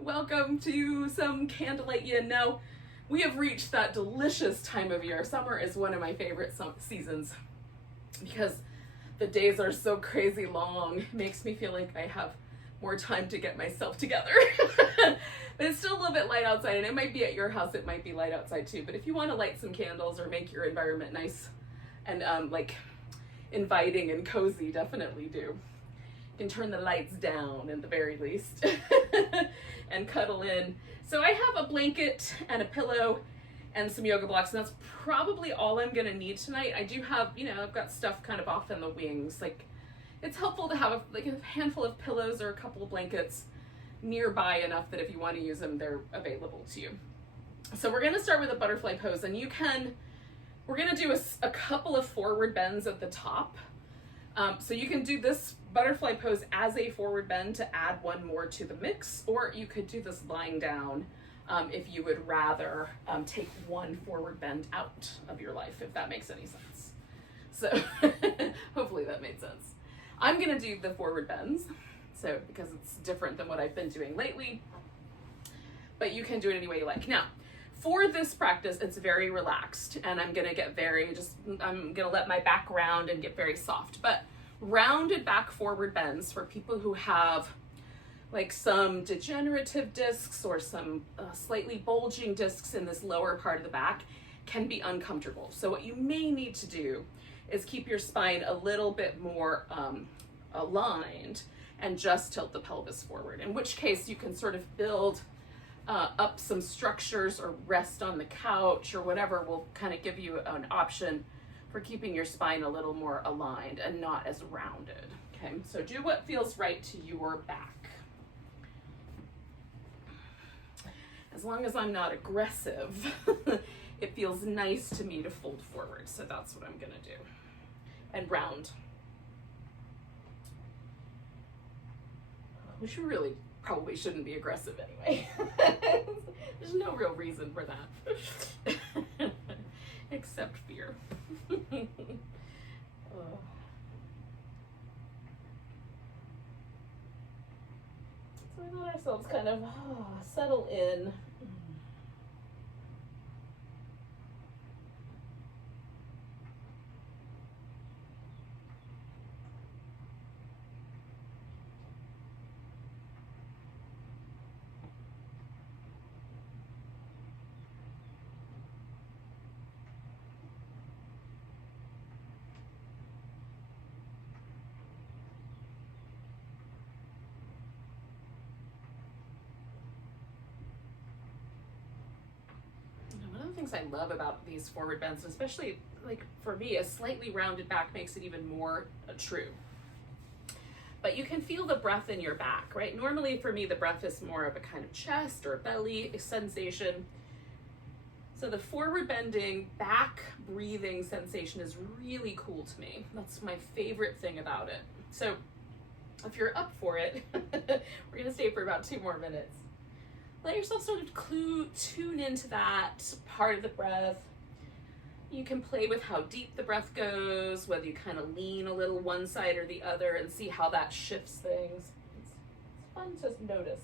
Welcome to some Candlelight Yin. Now, we have reached that delicious time of year. Summer is one of my favorite seasons because the days are so crazy long. It makes me feel like I have more time to get myself together. But it's still a little bit light outside, and it might be at your house, it might be light outside too. But if you want to light some candles or make your environment nice and like inviting and cozy, definitely do. You can turn the lights down at the very least and cuddle in. So I have a blanket and a pillow and some yoga blocks, and that's probably all I'm gonna need tonight. I do have, I've got stuff kind of off in the wings. Like, it's helpful to have a handful of pillows or a couple of blankets nearby enough that if you want to use them, they're available to you. So we're gonna start with a butterfly pose, and we're gonna do a couple of forward bends at the top. So you can do this butterfly pose as a forward bend to add one more to the mix, or you could do this lying down if you would rather take one forward bend out of your life, if that makes any sense. So hopefully that made sense. I'm gonna do the forward bends, so because it's different than what I've been doing lately, but you can do it any way you like. Now, for this practice, it's very relaxed, and I'm gonna let my back round and get very soft. But rounded back forward bends for people who have like some degenerative discs or some slightly bulging discs in this lower part of the back can be uncomfortable. So what you may need to do is keep your spine a little bit more aligned and just tilt the pelvis forward, in which case you can sort of build up some structures or rest on the couch or whatever will kind of give you an option for keeping your spine a little more aligned and not as rounded. Okay, so do what feels right to your back. As long as I'm not aggressive, it feels nice to me to fold forward. So that's what I'm gonna do. And round. Which really probably shouldn't be aggressive anyway. There's no real reason for that. Except fear. So we let ourselves kind of settle in. Things I love about these forward bends, especially like for me, a slightly rounded back makes it even more true. But you can feel the breath in your back, right? Normally for me, the breath is more of a kind of chest or belly sensation. So the forward bending back breathing sensation is really cool to me. That's my favorite thing about it. So if you're up for it, we're gonna stay for about 2 more minutes. Let yourself sort of tune into that part of the breath. You can play with how deep the breath goes, whether you kind of lean a little one side or the other and see how that shifts things. It's fun to notice.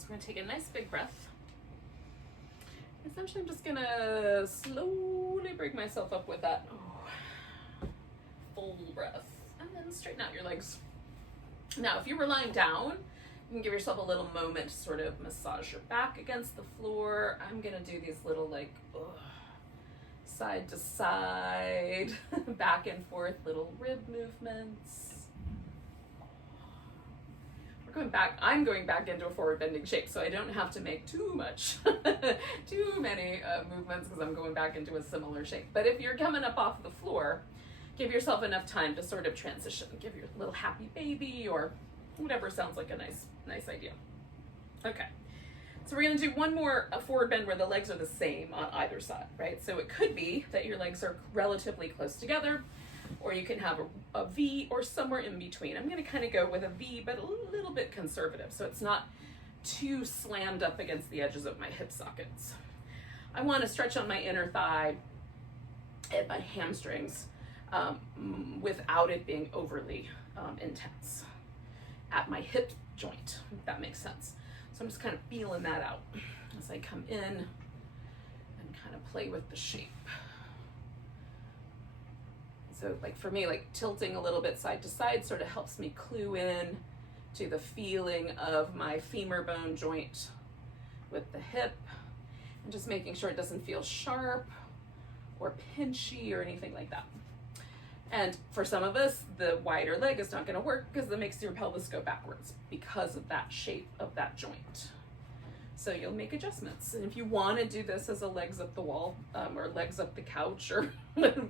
So we're gonna take a nice big breath. Essentially, I'm just gonna slowly bring myself up with that full breath, and then straighten out your legs. Now, if you were lying down, you can give yourself a little moment to sort of massage your back against the floor. I'm gonna do these little like side to side, back and forth, little rib movements. I'm going back into a forward bending shape, so I don't have to make too many movements because I'm going back into a similar shape. But if you're coming up off the floor, give yourself enough time to sort of transition. Give your little happy baby or whatever sounds like a nice idea. Okay, so we're gonna do one more forward bend where the legs are the same on either side, right? So it could be that your legs are relatively close together, or you can have a V or somewhere in between. I'm gonna kind of go with a V, but a little bit conservative, so it's not too slammed up against the edges of my hip sockets. I wanna stretch on my inner thigh and my hamstrings without it being overly intense at my hip joint, if that makes sense. So I'm just kind of feeling that out as I come in and kind of play with the shape. So like for me, like tilting a little bit side to side sort of helps me clue in to the feeling of my femur bone joint with the hip, and just making sure it doesn't feel sharp or pinchy or anything like that. And for some of us, the wider leg is not gonna work because it makes your pelvis go backwards because of that shape of that joint. So you'll make adjustments. And if you wanna do this as a legs up the wall, or legs up the couch, or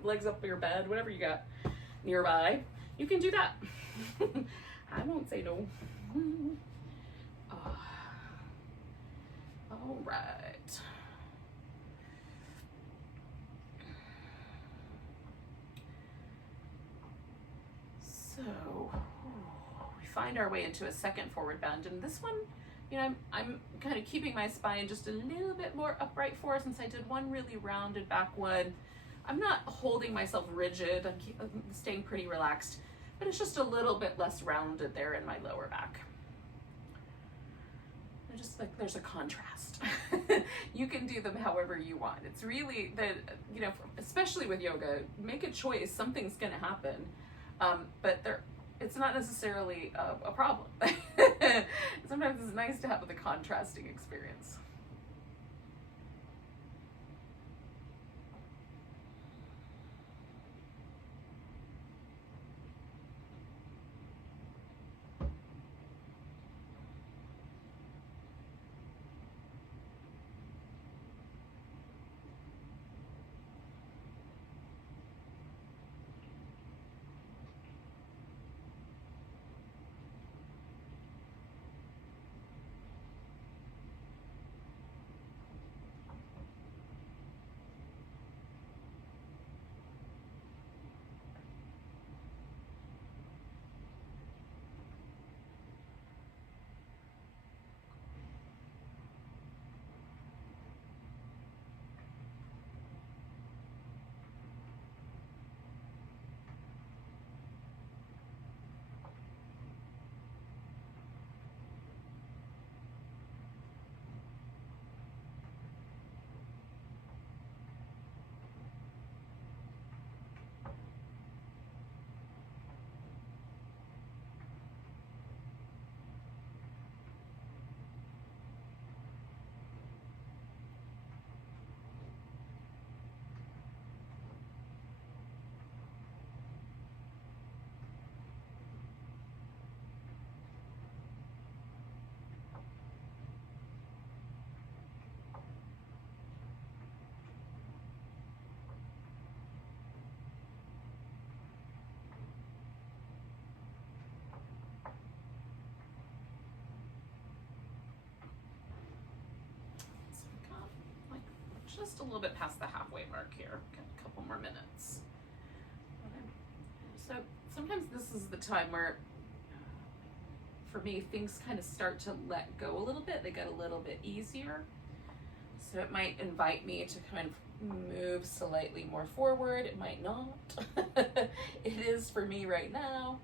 legs up your bed, whatever you got nearby, you can do that. I won't say no. All right. So we find our way into a second forward bend, and this one, you know, I'm kind of keeping my spine just a little bit more upright for, since I did one really rounded back one. I'm not holding myself rigid, I'm staying pretty relaxed, but it's just a little bit less rounded there in my lower back. And just like there's a contrast. You can do them however you want. It's really that, you know, especially with yoga, make a choice, something's gonna happen. But it's not necessarily a problem. Sometimes it's nice to have the contrasting experience. Just a little bit past the halfway mark here. Got a couple more minutes. Okay. So sometimes this is the time where, for me, things kind of start to let go a little bit. They get a little bit easier. So it might invite me to kind of move slightly more forward. It might not. It is for me right now.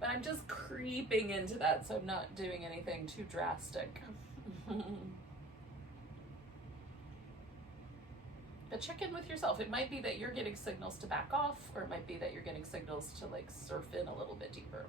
But I'm just creeping into that, so I'm not doing anything too drastic. But check in with yourself. It might be that you're getting signals to back off, or it might be that you're getting signals to like surf in a little bit deeper.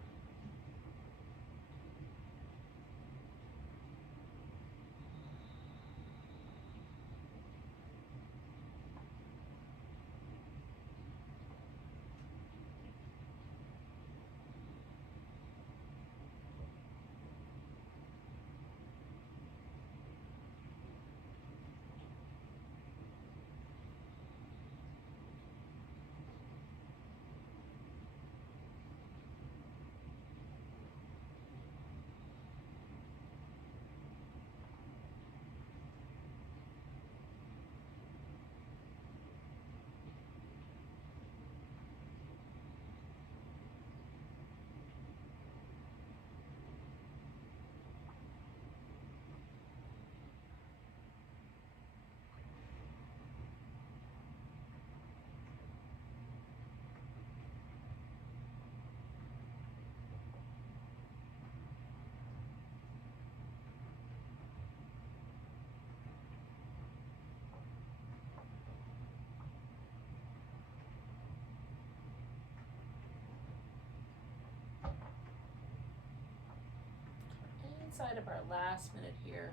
Inside of our last minute here,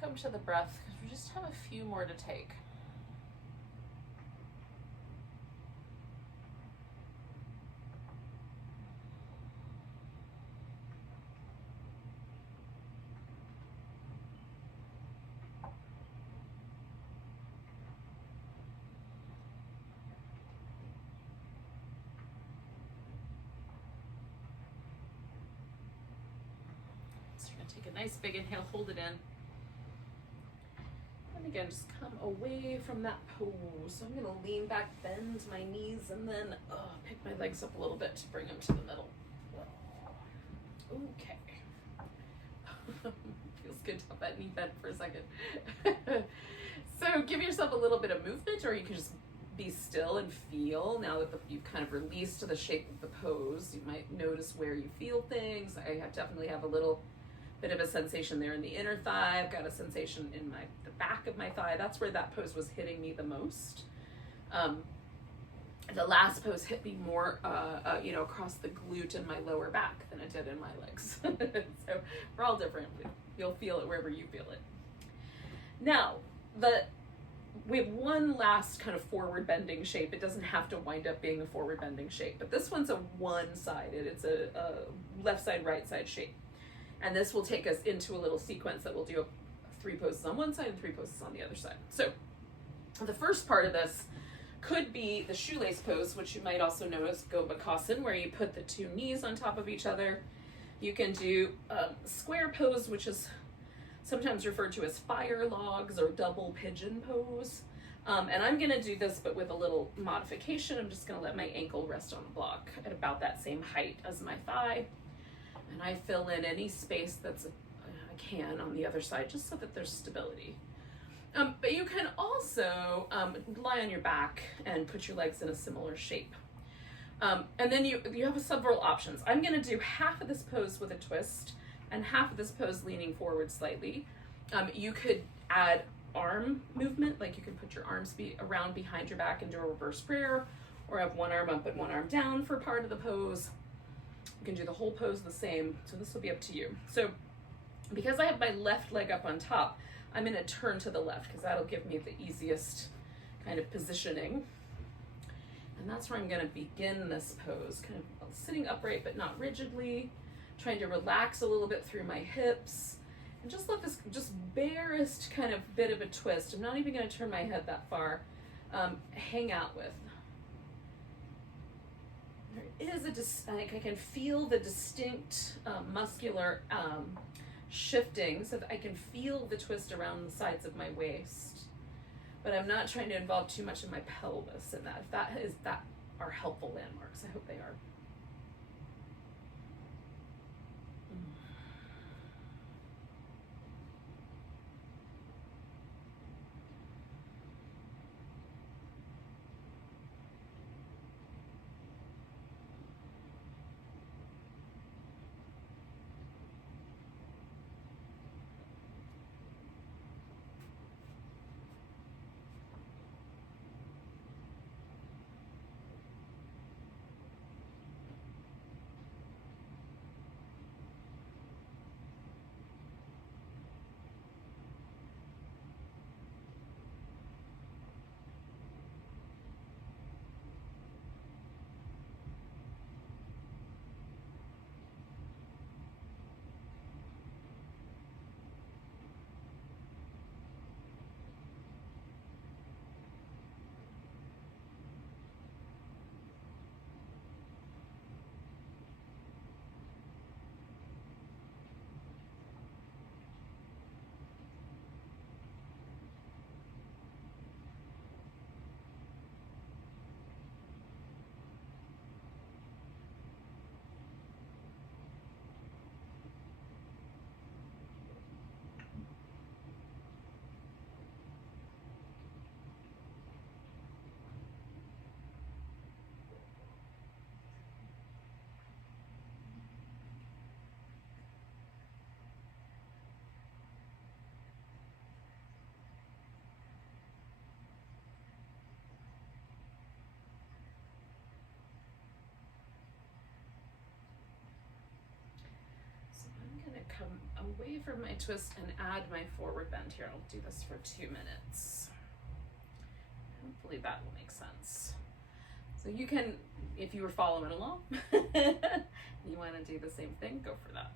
come to the breath, because we just have a few more to take. Take a nice big inhale, hold it in. And again, just come away from that pose. So I'm gonna lean back, bend my knees, and then pick my legs up a little bit to bring them to the middle. Okay. Feels good to have that knee bent for a second. So give yourself a little bit of movement, or you can just be still and feel. Now that you've kind of released the shape of the pose, you might notice where you feel things. I definitely have a little bit of a sensation there in the inner thigh. I've got a sensation in the back of my thigh. That's where that pose was hitting me the most. The last pose hit me more, across the glute and my lower back than it did in my legs. So we're all different. You'll feel it wherever you feel it. Now, we have one last kind of forward bending shape. It doesn't have to wind up being a forward bending shape, but this one's a one-sided. It's a left side, right side shape. And this will take us into a little sequence that we'll do 3 poses on one side and 3 poses on the other side. So the first part of this could be the shoelace pose, which you might also know as Gobakasana, where you put the 2 knees on top of each other. You can do square pose, which is sometimes referred to as fire logs or double pigeon pose. And I'm gonna do this, but with a little modification. I'm just gonna let my ankle rest on the block at about that same height as my thigh. And I fill in any space that's I can on the other side, just so that there's stability. But you can also lie on your back and put your legs in a similar shape. And then you have several options. I'm gonna do half of this pose with a twist and half of this pose leaning forward slightly. You could add arm movement, like you can put your arms around behind your back and do a reverse prayer, or have one arm up and one arm down for part of the pose. You can do the whole pose the same, so this will be up to you. So because I have my left leg up on top, I'm gonna turn to the left because that'll give me the easiest kind of positioning. And that's where I'm gonna begin this pose, kind of sitting upright but not rigidly, trying to relax a little bit through my hips, and just let this just barest kind of bit of a twist. I'm not even gonna turn my head that far, hang out with. There is I can feel the distinct muscular shifting, so that I can feel the twist around the sides of my waist. But I'm not trying to involve too much of my pelvis in that. If that are helpful landmarks, I hope they are. come away from my twist and add my forward bend here. I'll do this for 2 minutes. Hopefully that will make sense. So you can, if you were following along, you want to do the same thing, go for that.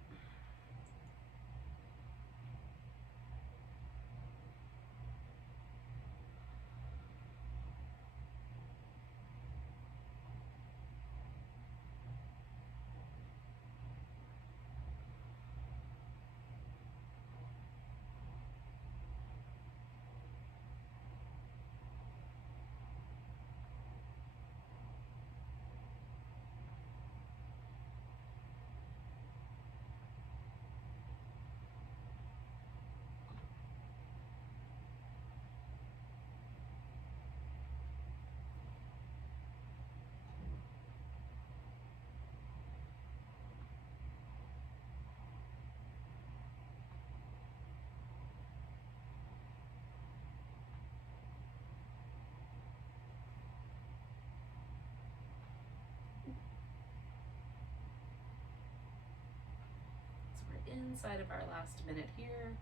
Inside of our last minute here.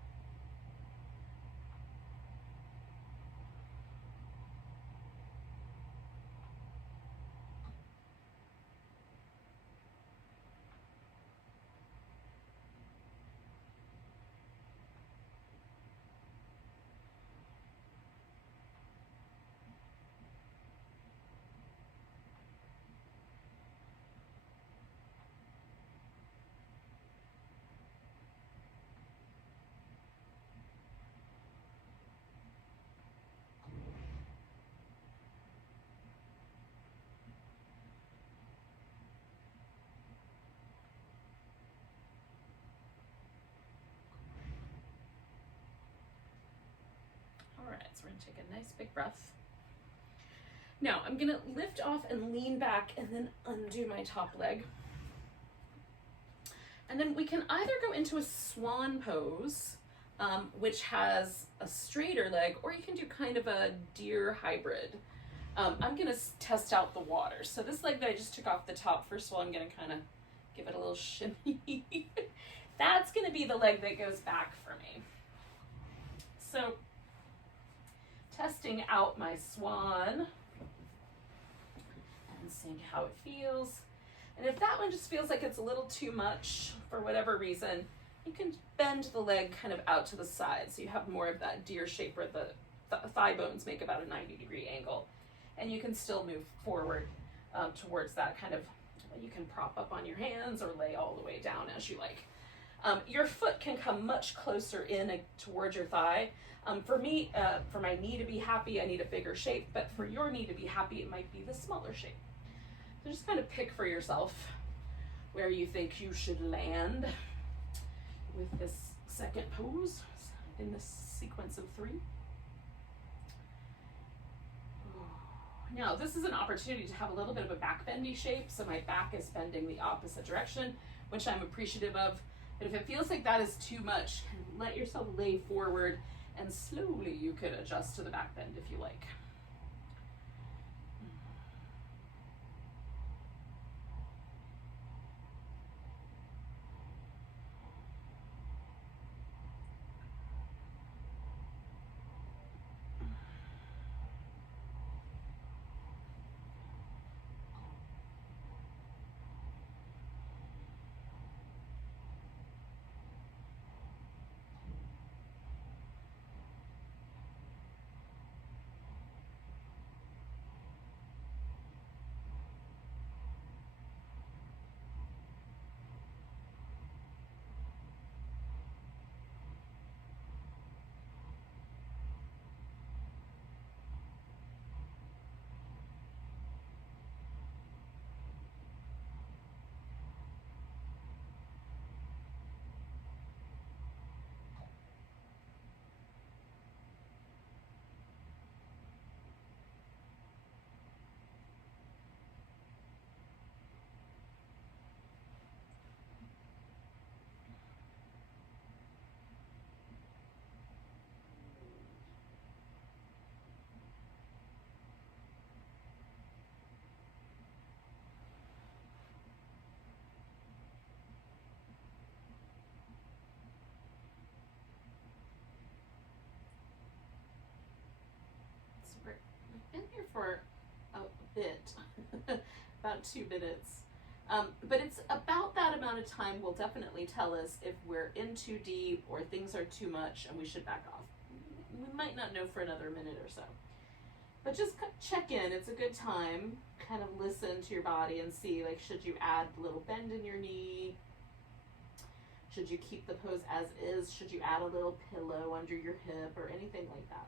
So we're gonna take a nice big breath. Now I'm gonna lift off and lean back and then undo my top leg. And then we can either go into a Swan Pose, which has a straighter leg, or you can do kind of a deer hybrid. I'm gonna test out the water. So this leg that I just took off the top, first of all, I'm gonna kind of give it a little shimmy. That's gonna be the leg that goes back for me. So testing out my swan and seeing how it feels. And if that one just feels like it's a little too much for whatever reason, you can bend the leg kind of out to the side so you have more of that deer shape where the thigh bones make about a 90-degree angle. And you can still move forward towards that kind of, you can prop up on your hands or lay all the way down as you like. Your foot can come much closer in towards your thigh. For me, for my knee to be happy, I need a bigger shape, but for your knee to be happy, it might be the smaller shape. So just kind of pick for yourself where you think you should land with this second pose in this sequence of 3. Now, this is an opportunity to have a little bit of a back bendy shape, so my back is bending the opposite direction, which I'm appreciative of. But if it feels like that is too much, let yourself lay forward, and slowly you could adjust to the back bend if you like. bit, about 2 minutes. But it's about that amount of time will definitely tell us if we're in too deep or things are too much and we should back off. We might not know for another minute or so. But just check in. It's a good time. Kind of listen to your body and see, like, should you add a little bend in your knee? Should you keep the pose as is? Should you add a little pillow under your hip or anything like that?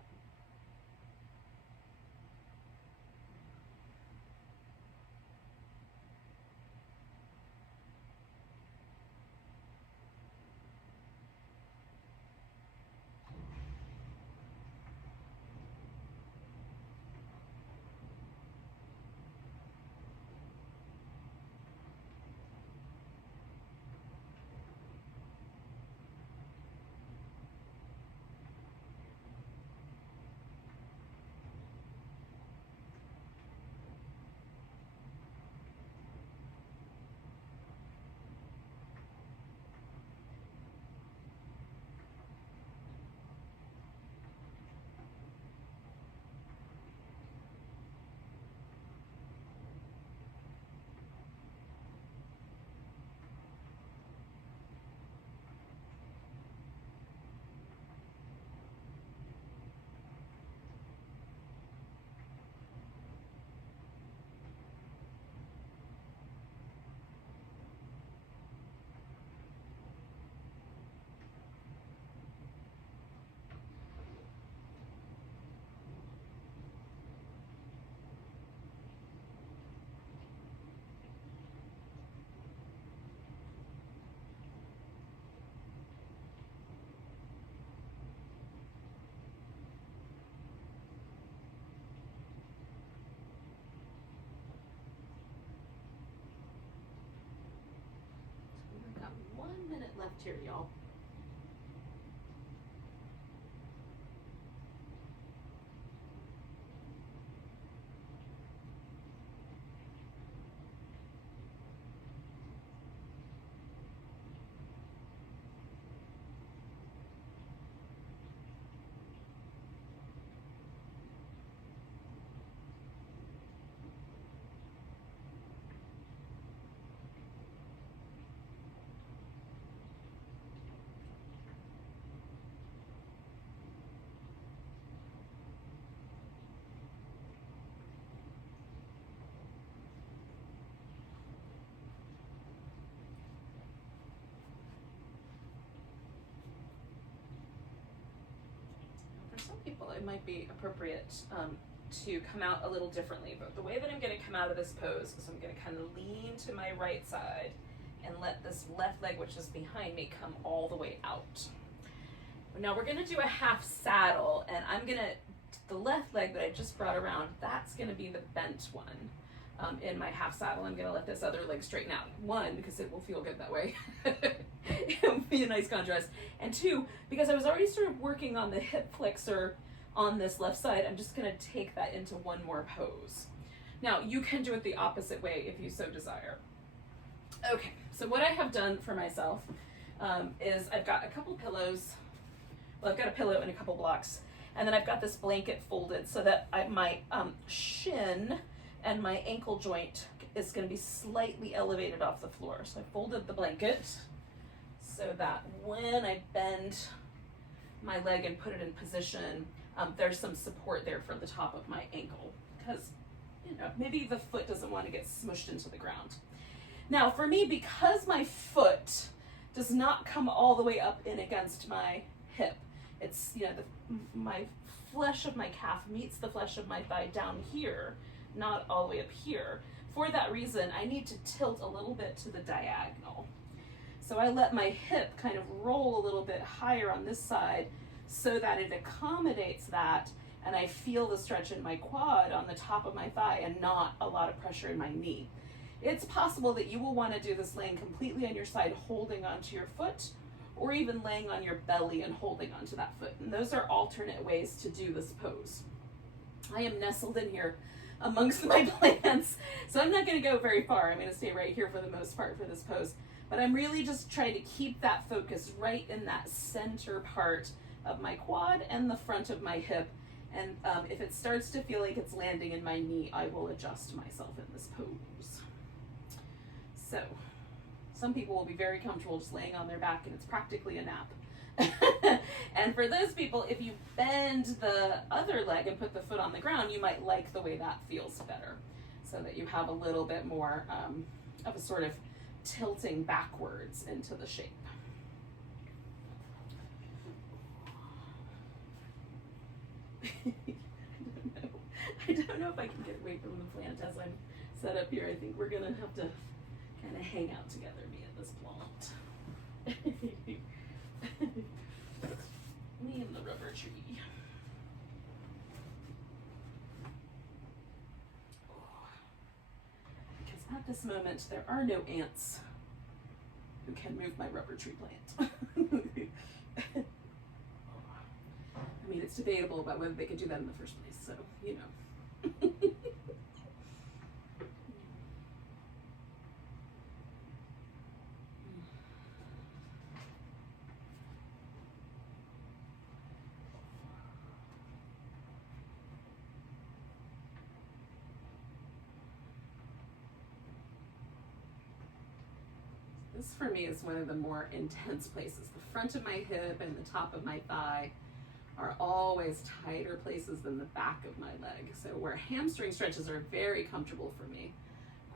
We've got 1 minute left here, y'all. For some people, it might be appropriate to come out a little differently, but the way that I'm going to come out of this pose is I'm going to kind of lean to my right side and let this left leg, which is behind me, come all the way out. Now we're going to do a half saddle, and I'm going to, the left leg that I just brought around, that's going to be the bent one. In my half saddle, I'm going to let this other leg straighten out. 1, because it will feel good that way. It will be a nice contrast. And 2, because I was already sort of working on the hip flexor on this left side, I'm just going to take that into one more pose. Now, you can do it the opposite way if you so desire. Okay, so what I have done for myself is I've got a couple pillows. Well, I've got a pillow and a couple blocks. And then I've got this blanket folded so that my shin and my ankle joint is going to be slightly elevated off the floor. So I folded the blanket so that when I bend my leg and put it in position, there's some support there for the top of my ankle, because, you know, maybe the foot doesn't want to get smushed into the ground. Now for me, because my foot does not come all the way up in against my hip, it's, you know, my flesh of my calf meets the flesh of my thigh down here, not all the way up here. For that reason, I need to tilt a little bit to the diagonal. So I let my hip kind of roll a little bit higher on this side so that it accommodates that, and I feel the stretch in my quad on the top of my thigh and not a lot of pressure in my knee. It's possible that you will want to do this laying completely on your side, holding onto your foot, or even laying on your belly and holding onto that foot. And those are alternate ways to do this pose. I am nestled in here amongst my plants, so I'm not going to go very far. I'm going to stay right here for the most part for this pose. But I'm really just trying to keep that focus right in that center part of my quad and the front of my hip, And if it starts to feel like it's landing in my knee, I will adjust myself in this pose. So, some people will be very comfortable just laying on their back and it's practically a nap. And for those people, if you bend the other leg and put the foot on the ground, you might like the way that feels better, so that you have a little bit more of a sort of tilting backwards into the shape. I don't know if I can get away from the plant as I'm set up here. I think we're gonna have to kind of hang out together, me and this plant. Me and the rubber tree. Because at this moment, there are no ants who can move my rubber tree plant. I mean, it's debatable about whether they could do that in the first place, so, you know. This for me is one of the more intense places. The front of my hip and the top of my thigh are always tighter places than the back of my leg. So where hamstring stretches are very comfortable for me,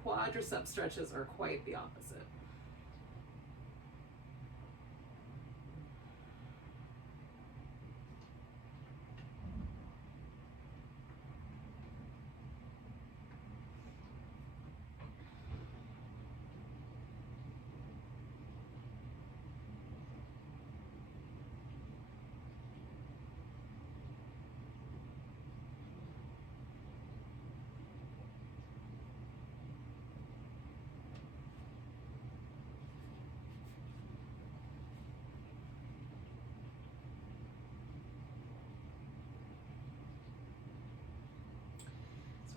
quadricep stretches are quite the opposite.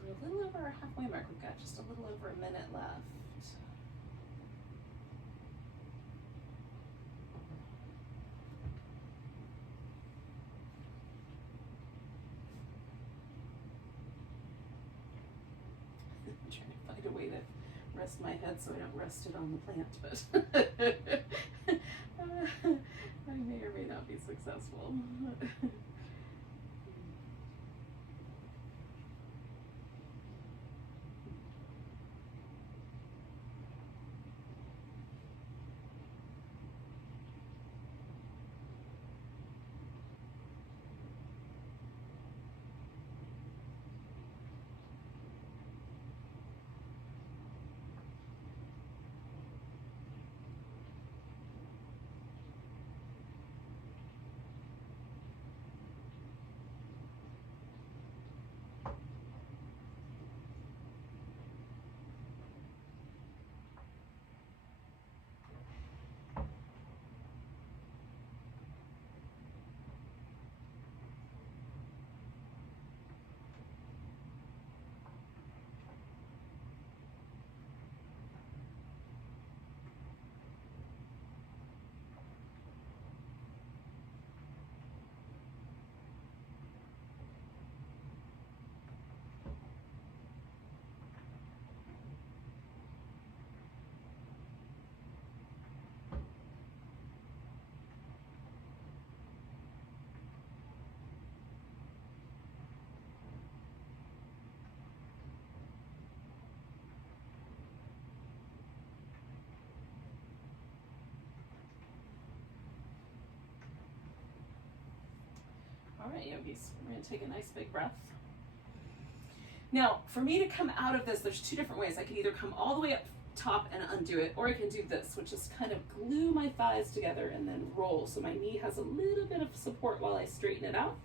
A little over our halfway mark. We've got just a little over a minute left. I'm trying to find a way to rest my head so I don't rest it on the plant, but I may or may not be successful. All right, yogis, we're going to take a nice big breath. Now, for me to come out of this, there's two different ways. I can either come all the way up top and undo it, or I can do this, which is kind of glue my thighs together and then roll. So my knee has a little bit of support while I straighten it out.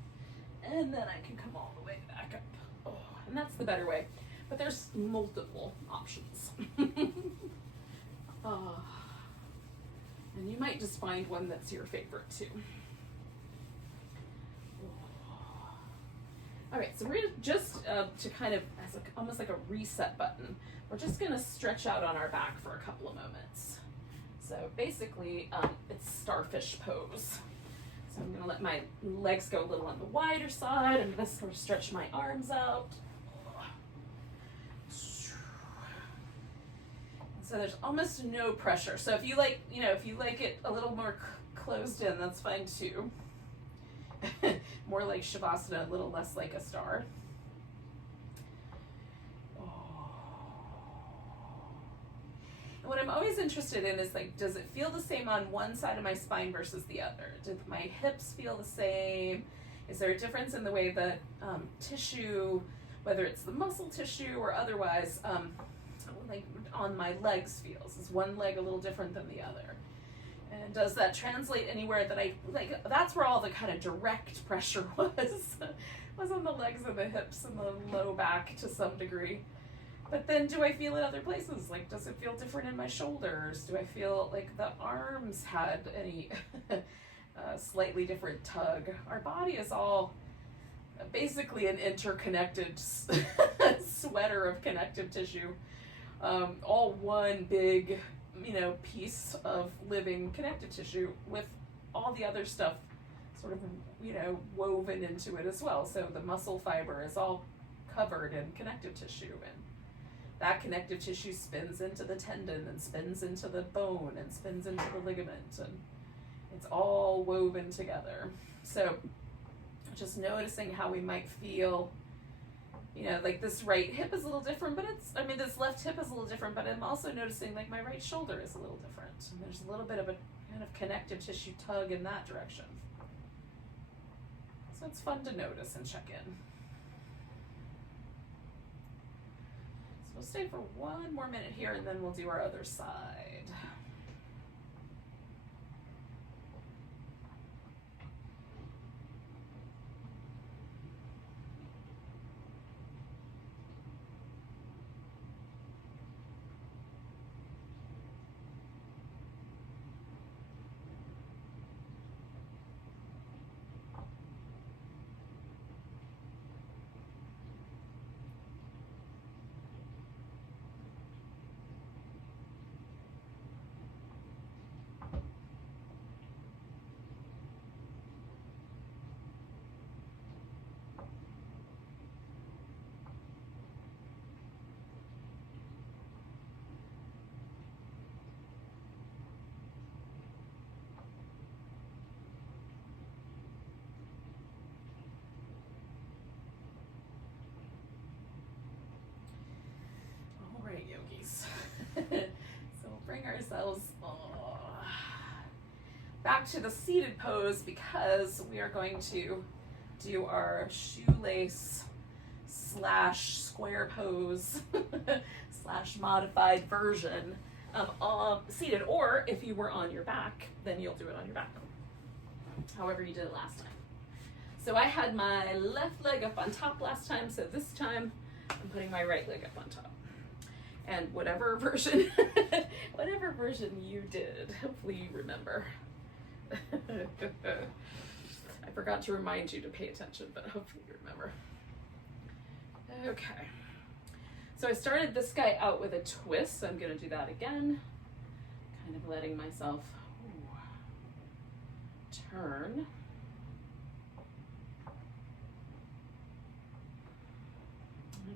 And then I can come all the way back up. Oh, and that's the better way. But there's multiple options. And you might just find one that's your favorite too. All right, so we're gonna just to kind of as almost like a reset button, we're just gonna stretch out on our back for a couple of moments. So basically, it's Starfish Pose. So So I'm gonna let my legs go a little on the wider side. I'm gonna sort of stretch my arms out. So there's almost no pressure. So if you like, if you like it a little more closed in, that's fine too. More like Shavasana, a little less like a star. And what I'm always interested in is like, does it feel the same on one side of my spine versus the other? Do my hips feel the same? Is there a difference in the way the tissue, whether it's the muscle tissue or otherwise, like on my legs feels? Is one leg a little different than the other? And does that translate anywhere that I, like, that's where all the kind of direct pressure was on the legs and the hips and the low back to some degree. But then do I feel it other places? Like, does it feel different in my shoulders? Do I feel like the arms had any slightly different tug? Our body is all basically an interconnected sweater of connective tissue. All one big, piece of living connective tissue with all the other stuff sort of, woven into it as well. So the muscle fiber is all covered in connective tissue, and that connective tissue spins into the tendon and spins into the bone and spins into the ligament, and it's all woven together. So just noticing how we might feel, like this right hip is a little different, but this left hip is a little different, but I'm also noticing like my right shoulder is a little different. And there's a little bit of a kind of connective tissue tug in that direction. So it's fun to notice and check in. So we'll stay for one more minute here and then we'll do our other side. Yogis. So we'll bring ourselves back to the seated pose, because we are going to do our shoelace / square pose / modified version seated, or if you were on your back, then you'll do it on your back, however you did it last time. So I had my left leg up on top last time, so this time I'm putting my right leg up on top. And whatever version you did, hopefully you remember. I forgot to remind you to pay attention, but hopefully you remember. Okay. So I started this guy out with a twist, so I'm gonna do that again. Kind of letting myself turn.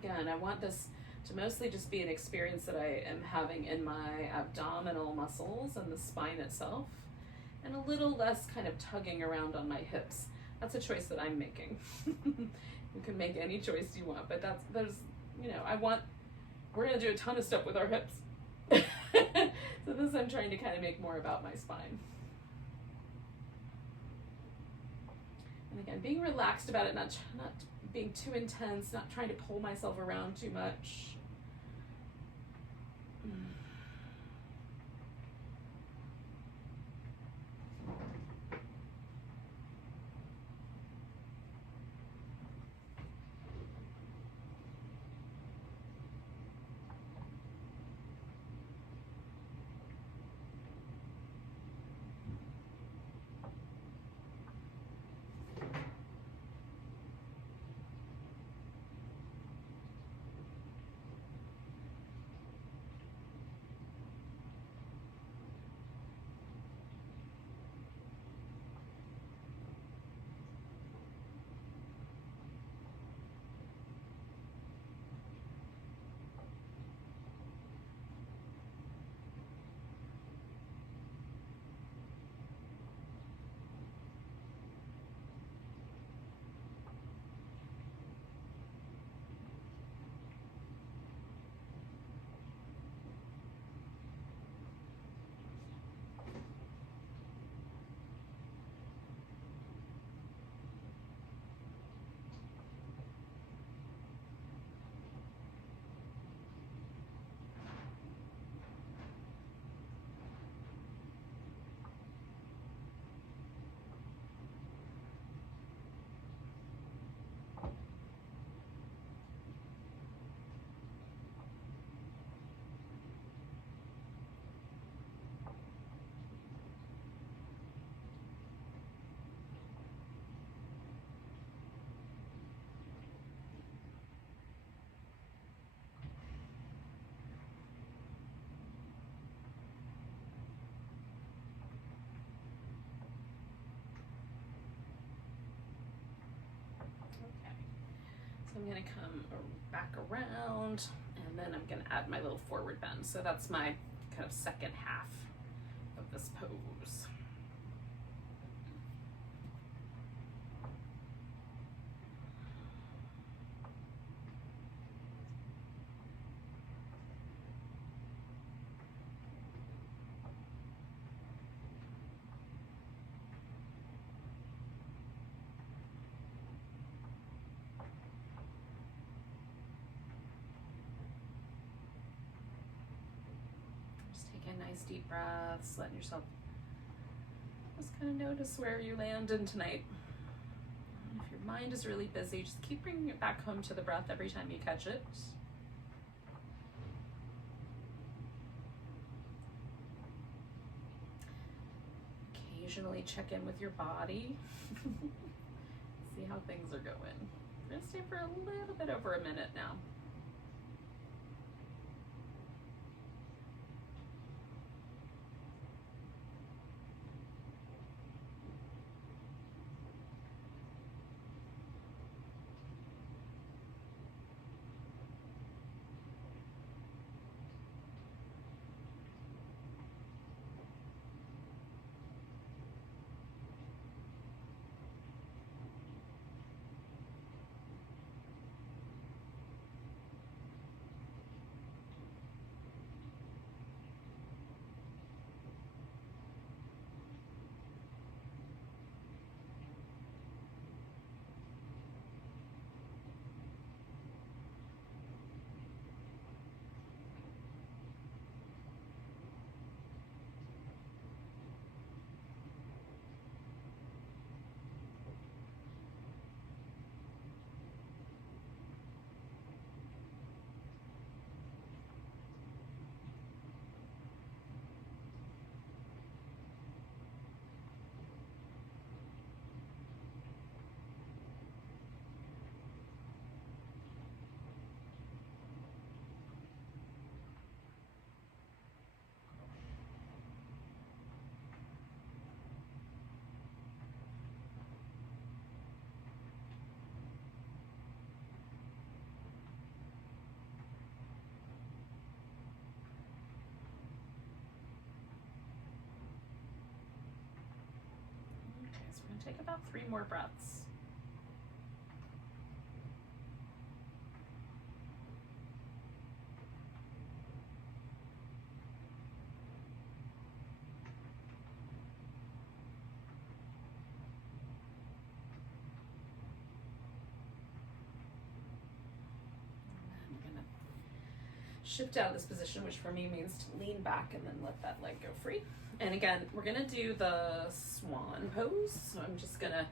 Again, I want this to mostly just be an experience that I am having in my abdominal muscles and the spine itself, and a little less kind of tugging around on my hips. That's a choice that I'm making. You can make any choice you want, but we're gonna do a ton of stuff with our hips. So this I'm trying to kind of make more about my spine. And again, being relaxed about it, not being too intense, not trying to pull myself around too much. So I'm gonna come back around, and then I'm gonna add my little forward bend. So that's my kind of second half of this pose. Nice deep breaths, letting yourself just kind of notice where you land in tonight. And if your mind is really busy, just keep bringing it back home to the breath every time you catch it. Occasionally check in with your body. See how things are going. We're gonna stay for a little bit over a minute now. Take about 3 more breaths. I'm gonna shift out of this position, which for me means to lean back and then let that leg go free. And again, we're gonna do the Swan Pose. So I'm just gonna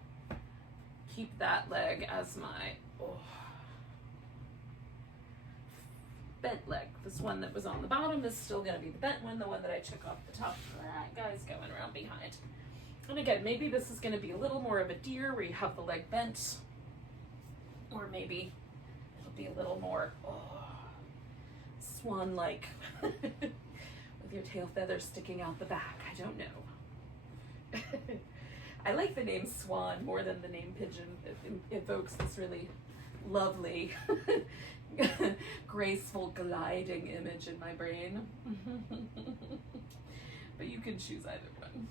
keep that leg as my bent leg. This one that was on the bottom is still gonna be the bent one, the one that I took off the top. All right, guys, going around behind. And again, maybe this is gonna be a little more of a deer where you have the leg bent, or maybe it'll be a little more swan-like. Your tail feathers sticking out the back. I don't know. I like the name Swan more than the name Pigeon. It evokes this really lovely, graceful gliding image in my brain. But you can choose either one.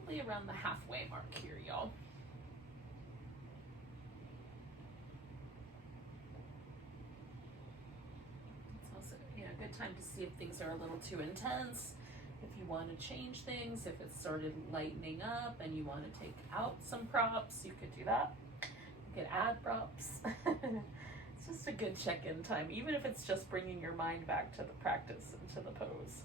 probably around the halfway mark here, y'all. It's also, you know, a good time to see if things are a little too intense. If you want to change things, if it's started lightening up and you want to take out some props, you could do that. You could add props. It's just a good check-in time, even if it's just bringing your mind back to the practice and to the pose.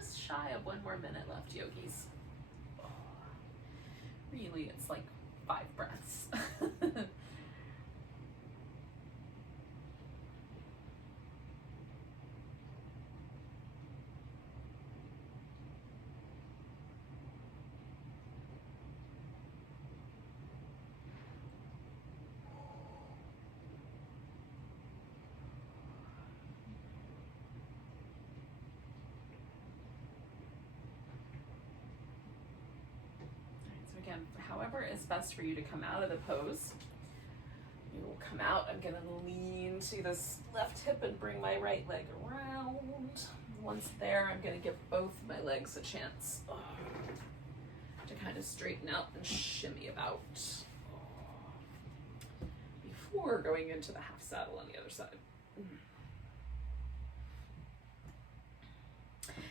Just shy of 1 more minute left, yogis. Oh, really, it's like 5 breaths. Again, however is best for you to come out of the pose. You will come out. I'm going to lean to this left hip and bring my right leg around. Once there, I'm going to give both my legs a chance to kind of straighten out and shimmy about before going into the half saddle on the other side.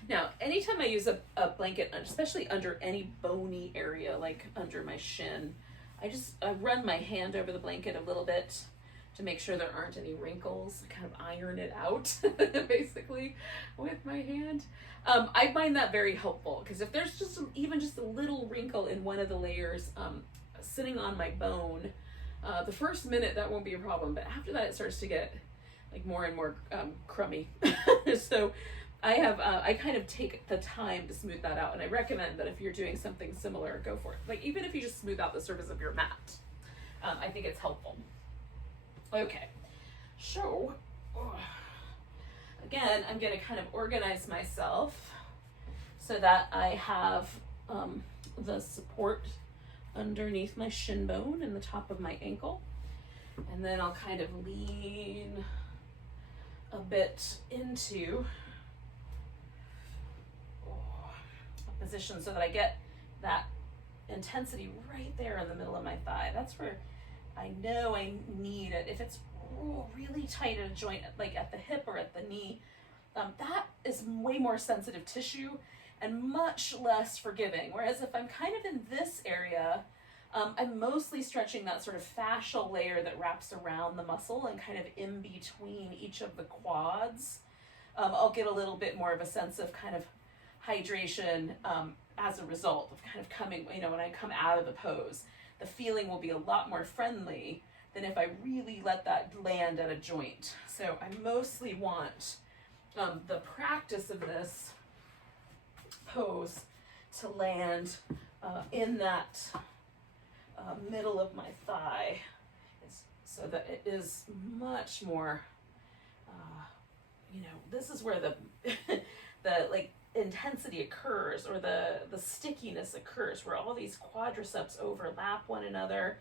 Now, anytime I use a blanket, especially under any bony area, like under my shin, I run my hand over the blanket a little bit to make sure there aren't any wrinkles. I kind of iron it out, basically, with my hand. I find that very helpful, because if there's even just a little wrinkle in one of the layers sitting on my bone, the first minute that won't be a problem, but after that it starts to get like more and more crummy. So I kind of take the time to smooth that out, and I recommend that if you're doing something similar, go for it. Like, even if you just smooth out the surface of your mat, I think it's helpful. Okay, so again, I'm going to kind of organize myself so that I have the support underneath my shin bone and the top of my ankle, and then I'll kind of lean a bit into position so that I get that intensity right there in the middle of my thigh. That's where I know I need it. If it's really tight at a joint, like at the hip or at the knee, that is way more sensitive tissue and much less forgiving. Whereas if I'm kind of in this area, I'm mostly stretching that sort of fascial layer that wraps around the muscle and kind of in between each of the quads. I'll get a little bit more of a sense of kind of hydration as a result of kind of coming, when I come out of the pose. The feeling will be a lot more friendly than if I really let that land at a joint. So I mostly want the practice of this pose to land in that middle of my thigh. so that it is much more, you know, this is where the the like intensity occurs, or the stickiness occurs, where all these quadriceps overlap one another,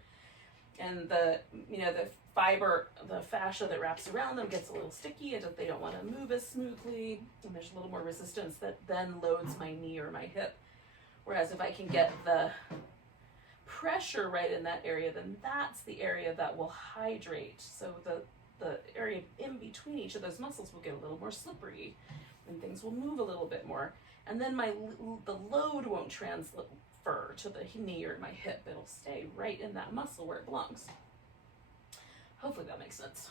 and the, you know, the fiber, the fascia that wraps around them gets a little sticky, and they don't want to move as smoothly, and there's a little more resistance that then loads my knee or my hip. Whereas if I can get the pressure right in that area, then that's the area that will hydrate. So the area in between each of those muscles will get a little more slippery, and things will move a little bit more. And then the load won't transfer to the knee or my hip. It'll stay right in that muscle where it belongs. Hopefully that makes sense.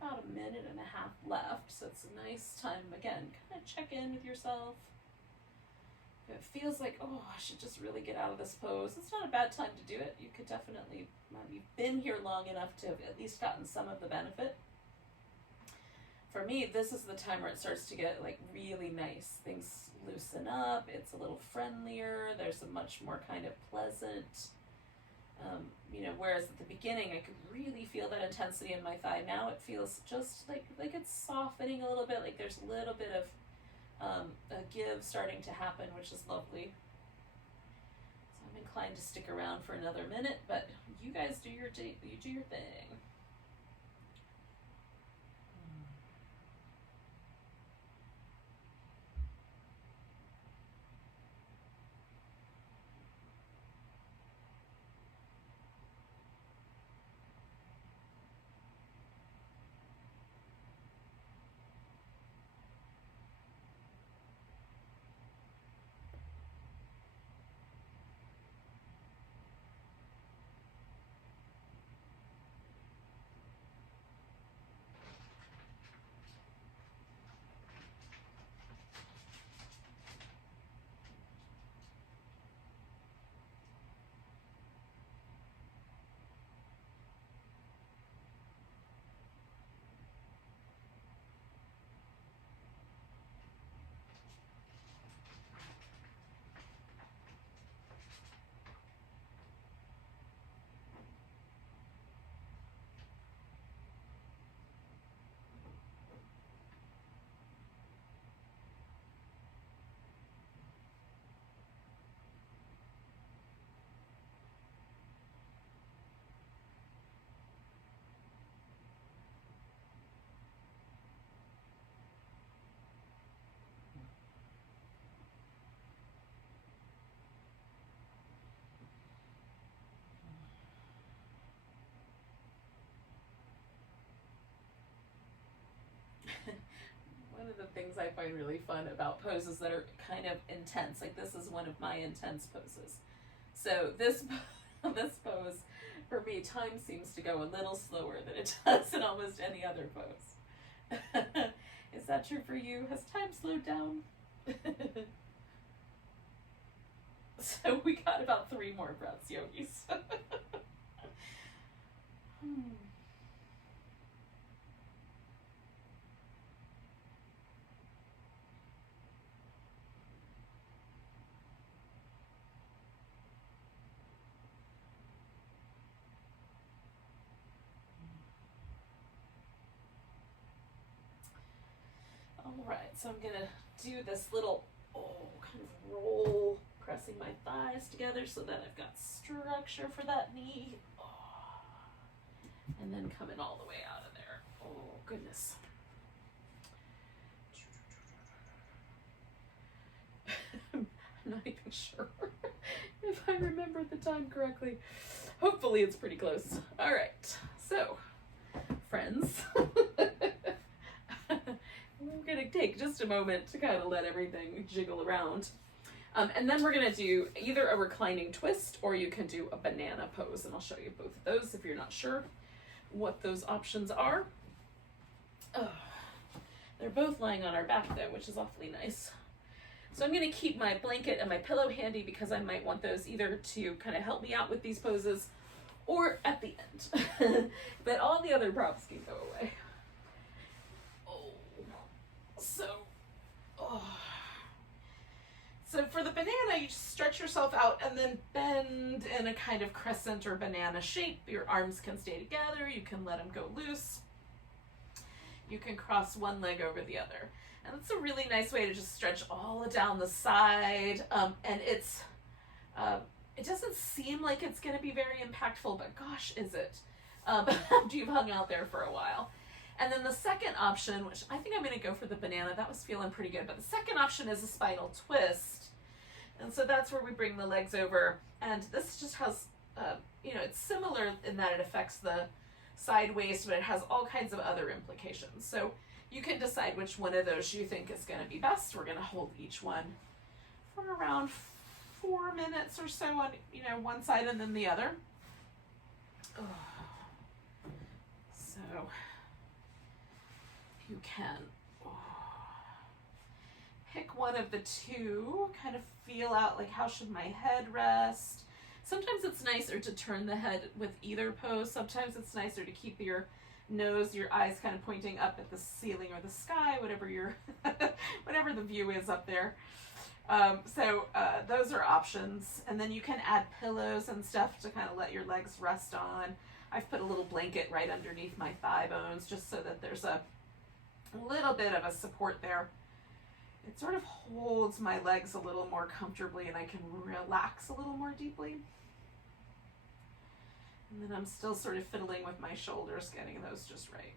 About a minute and a half left, so it's a nice time, again, kind of check in with yourself. If it feels like, oh, I should just really get out of this pose, it's not a bad time to do it. You could definitely, you've been here long enough to have at least gotten some of the benefit. For me, this is the time where it starts to get like really nice. Things loosen up, it's a little friendlier, there's a much more kind of pleasant, you know, whereas at the beginning I could really feel that intensity in my thigh. Now it feels just like it's softening a little bit, like there's a little bit of a give starting to happen, which is lovely. So I'm inclined to stick around for another minute, but you guys do your thing. One of the things I find really fun about poses that are kind of intense, like this is one of my intense poses. So this this pose, for me, time seems to go a little slower than it does in almost any other pose. Is that true for you? Has time slowed down? So we got about 3 more breaths, yogis. All right, so I'm gonna do this little, kind of roll, pressing my thighs together so that I've got structure for that knee. And then coming all the way out of there. Oh, goodness. I'm not even sure if I remembered the time correctly. Hopefully it's pretty close. All right, so friends, we're gonna take just a moment to kind of let everything jiggle around. And then we're gonna do either a reclining twist or you can do a banana pose, and I'll show you both of those if you're not sure what those options are. They're both lying on our back though, which is awfully nice. So I'm gonna keep my blanket and my pillow handy because I might want those either to kind of help me out with these poses or at the end. But all the other props can go away. So for the banana, you just stretch yourself out and then bend in a kind of crescent or banana shape. Your arms can stay together. You can let them go loose. You can cross one leg over the other. And it's a really nice way to just stretch all down the side. And it doesn't seem like it's going to be very impactful, but gosh, is it? After you've hung out there for a while. And then the second option, which I think I'm going to go for the banana, that was feeling pretty good, but the second option is a spinal twist. And so that's where we bring the legs over, and this just has, it's similar in that it affects the side waist, but it has all kinds of other implications. So you can decide which one of those you think is going to be best. We're going to hold each one for around 4 minutes or so on, one side and then the other. So you can pick one of the two, kind of feel out like how should my head rest. Sometimes it's nicer to turn the head with either pose. Sometimes it's nicer to keep your nose, your eyes kind of pointing up at the ceiling or the sky, whatever whatever the view is up there. So those are options. And then you can add pillows and stuff to kind of let your legs rest on. I've put a little blanket right underneath my thigh bones just so that there's a little bit of a support there. It sort of holds my legs a little more comfortably and I can relax a little more deeply. And then I'm still sort of fiddling with my shoulders, getting those just right.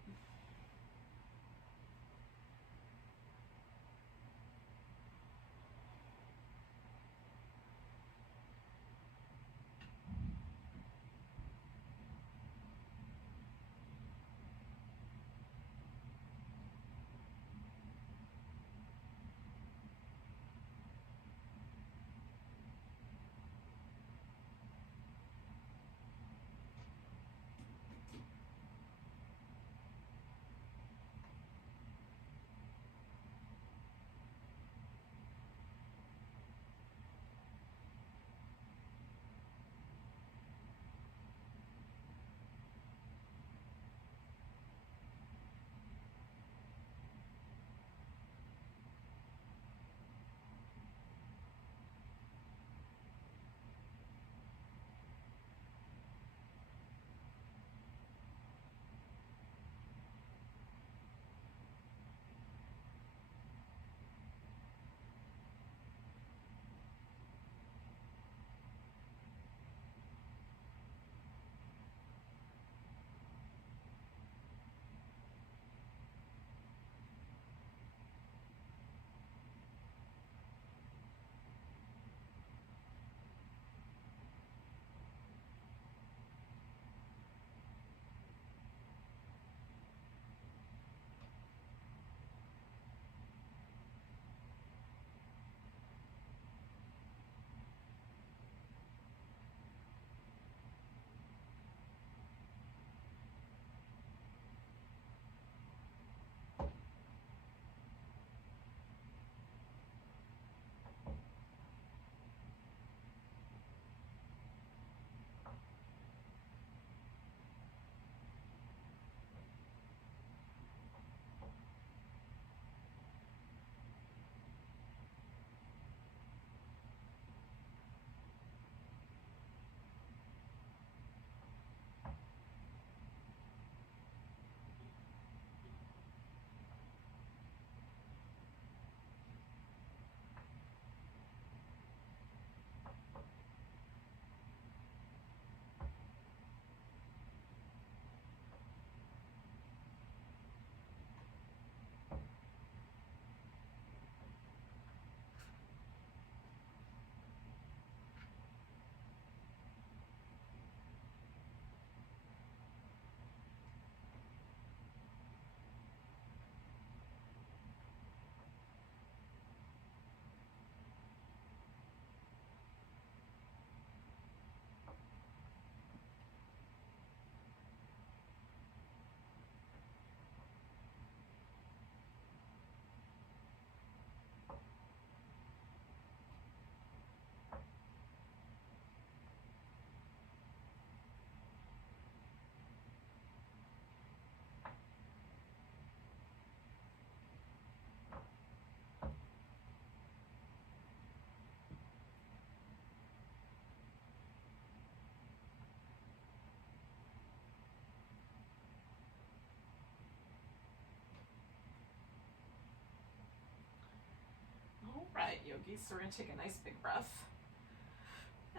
yogis. So we're going to take a nice big breath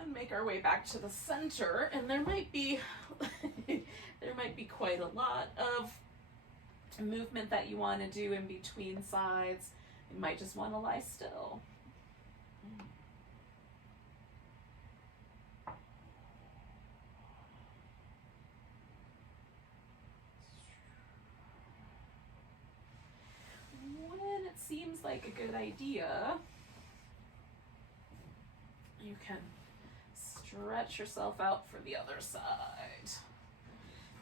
and make our way back to the center. And there might be quite a lot of movement that you want to do in between sides. You might just want to lie still. When it seems like a good idea, you can stretch yourself out for the other side.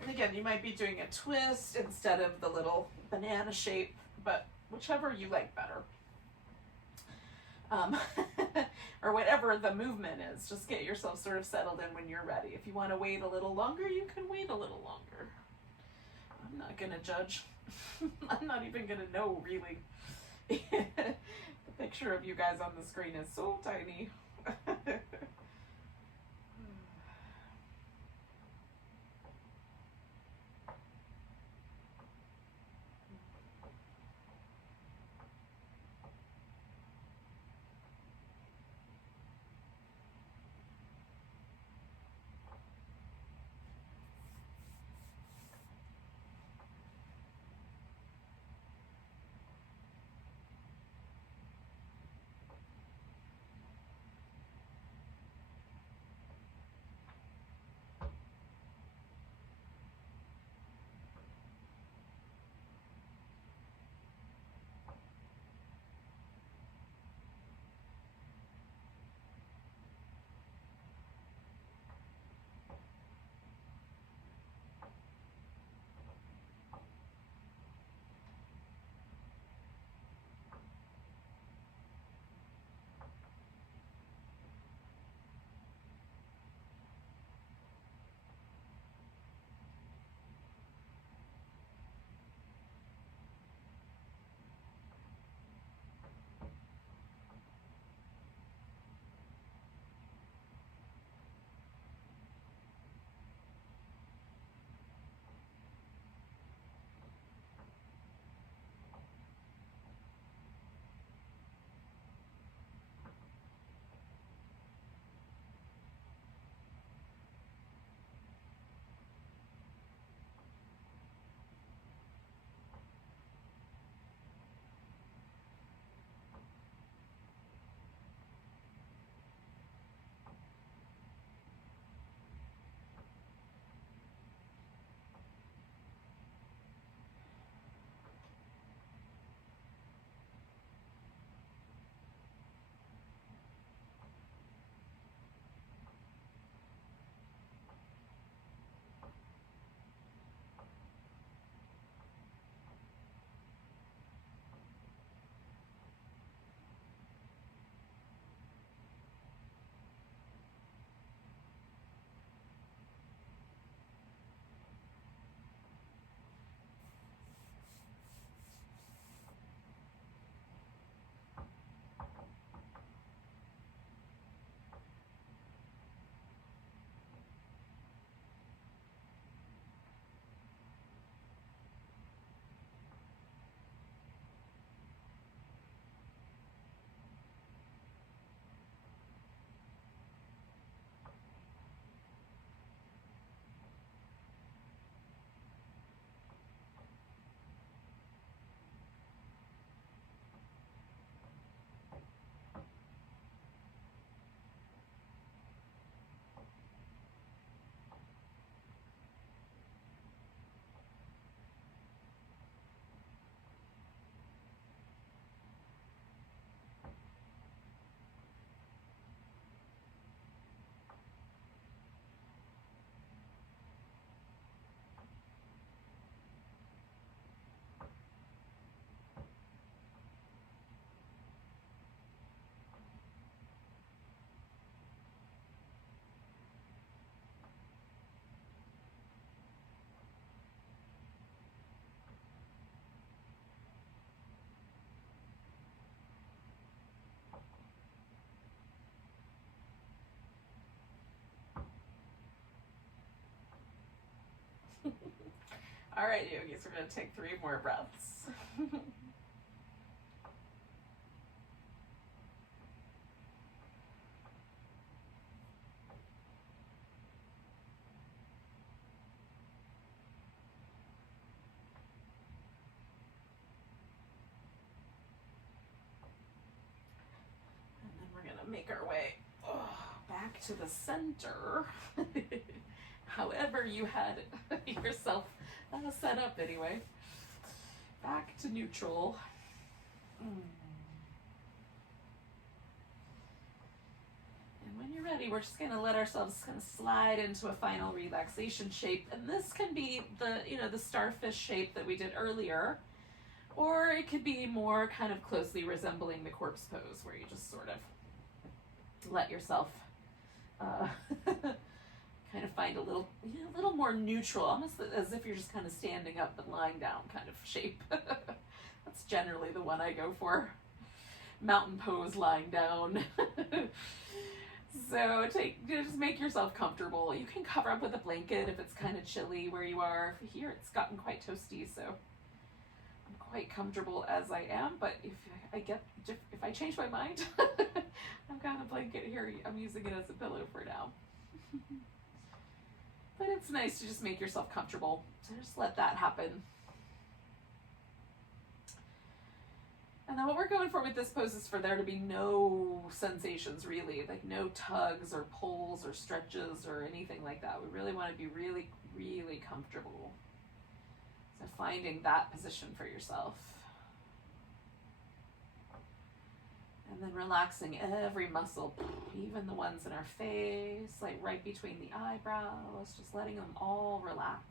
And again, you might be doing a twist instead of the little banana shape, but whichever you like better. Or whatever the movement is, just get yourself sort of settled in when you're ready. If you want to wait a little longer, you can wait a little longer. I'm not going to judge. I'm not even going to know, really. The picture of you guys on the screen is so tiny. All right, yogis, we're going to take 3 more breaths. gonna make our way back to the center. However you had yourself set up anyway. Back to neutral. And when you're ready, we're just gonna let ourselves kind of slide into a final relaxation shape. And this can be the, the starfish shape that we did earlier, or it could be more kind of closely resembling the corpse pose, where you just sort of let yourself kind of find a little more neutral, almost as if you're just kind of standing up and lying down kind of shape. That's generally the one I go for. Mountain pose, lying down. So just make yourself comfortable. You can cover up with a blanket if it's kind of chilly where you are. Here it's gotten quite toasty, so I'm quite comfortable as I am. But if I change my mind, I've got a blanket here. I'm using it as a pillow for now. But it's nice to just make yourself comfortable. So just let that happen. And then what we're going for with this pose is for there to be no sensations, really, like no tugs or pulls or stretches or anything like that. We really want to be really, really comfortable. So finding that position for yourself. And then relaxing every muscle, even the ones in our face, like right between the eyebrows, just letting them all relax.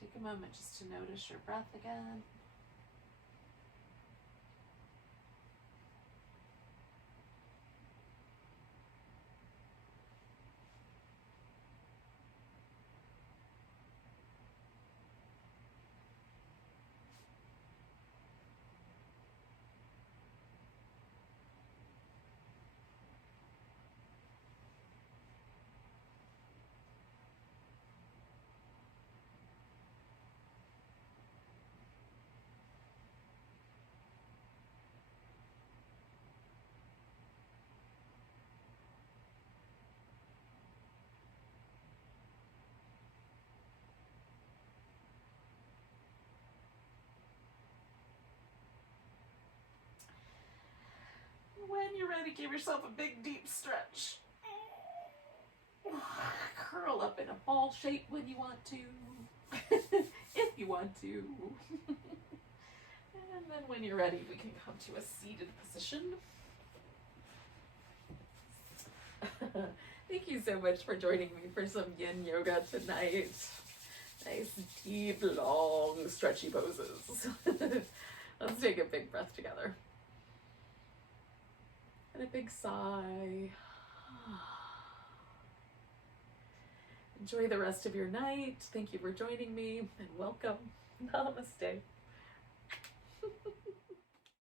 Take a moment just to notice your breath again. When you're ready, give yourself a big deep stretch. Curl up in a ball shape when you want to, if you want to. And then when you're ready, we can come to a seated position. Thank you so much for joining me for some yin yoga tonight. Nice, deep, long, stretchy poses. Let's take a big breath together. And a big sigh. Enjoy the rest of your night. Thank you for joining me and welcome. Namaste.